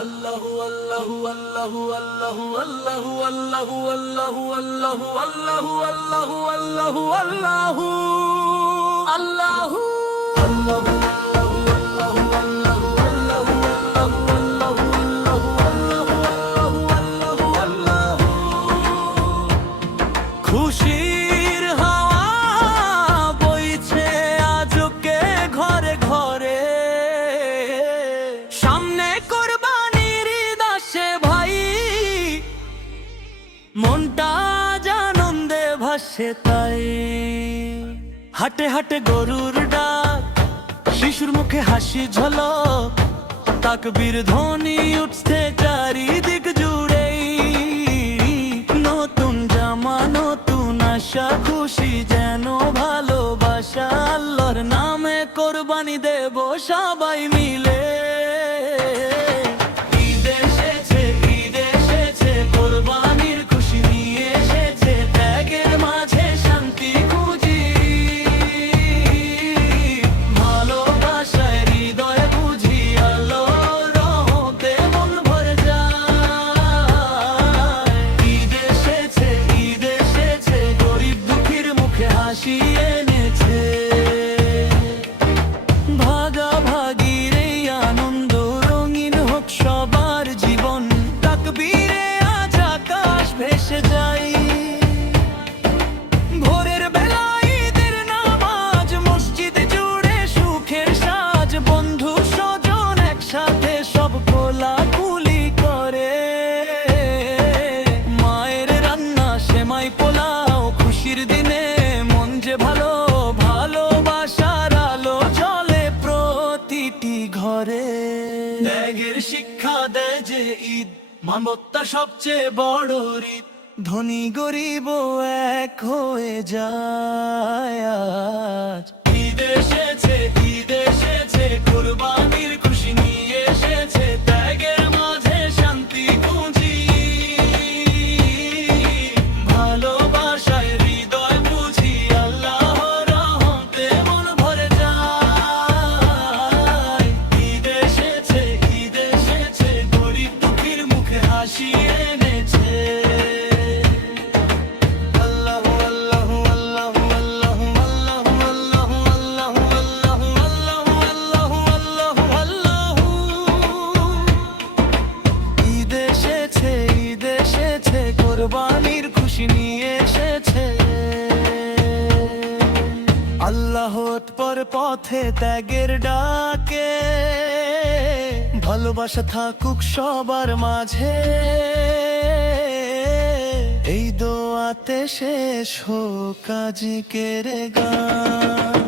আল্লাহু আল্লাহু আল্লাহু আল্লাহু আল্লাহু আল্লাহু আল্লাহু আল্লাহু আল্লাহু আল্লাহু আল্লাহু আল্লাহু আল্লাহু আল্লাহু খুশির হাওয়া বইছে আজকে ঘরে ঘরে, সামনে কোরবানির ঈদ আসে ভাই, মনটা আনন্দে ভাসে তাই। হাটে হাটে গরুর ডাক, শিশুর মুখে হাসি ঝলক, তাকবীর ধ্বনি উঠছে চারিদিক জুড়েই। নতুন জামা নতুন আশা, খুশি যেন ভালোবাসা, আল্লাহর নামে কোরবানি দেব সবাই মিলে। ঈদ এসেছে, ঈদ এসেছে, কোরবানির খুশি নিয়ে এসেছে, ত্যাগের মাঝে শান্তি খুঁজি, ভালোবাসায় হৃদয় বুঝি, আল্লাহর রহমতে মন ভরে যায়। ঈদ এসেছে, ঈদ এসেছে, গরিব দুঃখীর মুখে হাসি এনেছে, ভাগাভাগির এই আনন্দ রঙিন হোক সবার জীবন, তাকবীরে আজ আকাশ ভেসে যায়। ভোরের বেলায় ঈদের নামাজ, মসজিদ জুড়ে সুখের সাজ, বন্ধু স্বজন একসাথে সব কোলাকুলি করে, মায়ের রান্না সেমাই পোলাও, খুশির দিনে মন যে ভালো, ভালোবাসার আলো জ্বলে প্রতিটি ঘরে। ত্যাগের শিক্ষা দেয় যে ঈদ, মানবতা সবচেয়ে বড় রীত, ধনী গরিব এক হয়ে যায় আজ। ঈদ এসেছে, ঈদ এসেছে, কুরবানির খুশি নিয়ে এসেছে, ত্যাগের মাঝে শান্তি খুঁজি, ভালোবাসায় হৃদয় বুঝি, আল্লাহর রহমতে মন ভরে যায়। ঈদ এসেছে, ঈদ এসেছে, গরিব দুঃখীর মুখে হাসি এনেছে। আল্লাহু আল্লাহু আল্লাহু আল্লাহু আল্লাহু আল্লাহু আল্লাহু আল্লাহু আল্লাহু আল্লাহু। ঈদ এসেছে, ঈদ এসেছে, কোরবানির খুশি নিয়ে এসেছে, আল্লাহর পথে ত্যাগের ডাকে, ভালোবাসা থাকুক সবার মাঝে, এই দোয়াতে শেষ হোক আজকের গান।